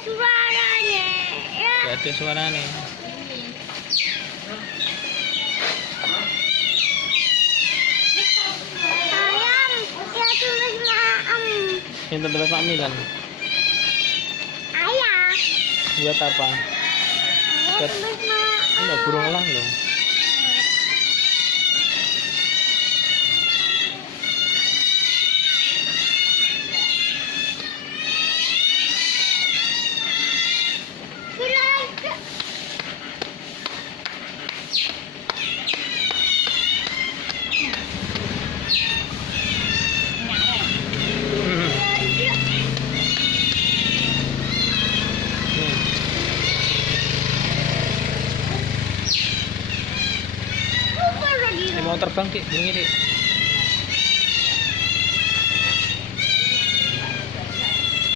suaranya. Ya. Gak ada suaranya. Sayang, ya tulis maam. Minta tulis Mak Milan. Ayah. Buat apa? Ayah Buat tulis maam. ini burung elang loh. Ini mau terbang, Dik. Bunyi, Dik.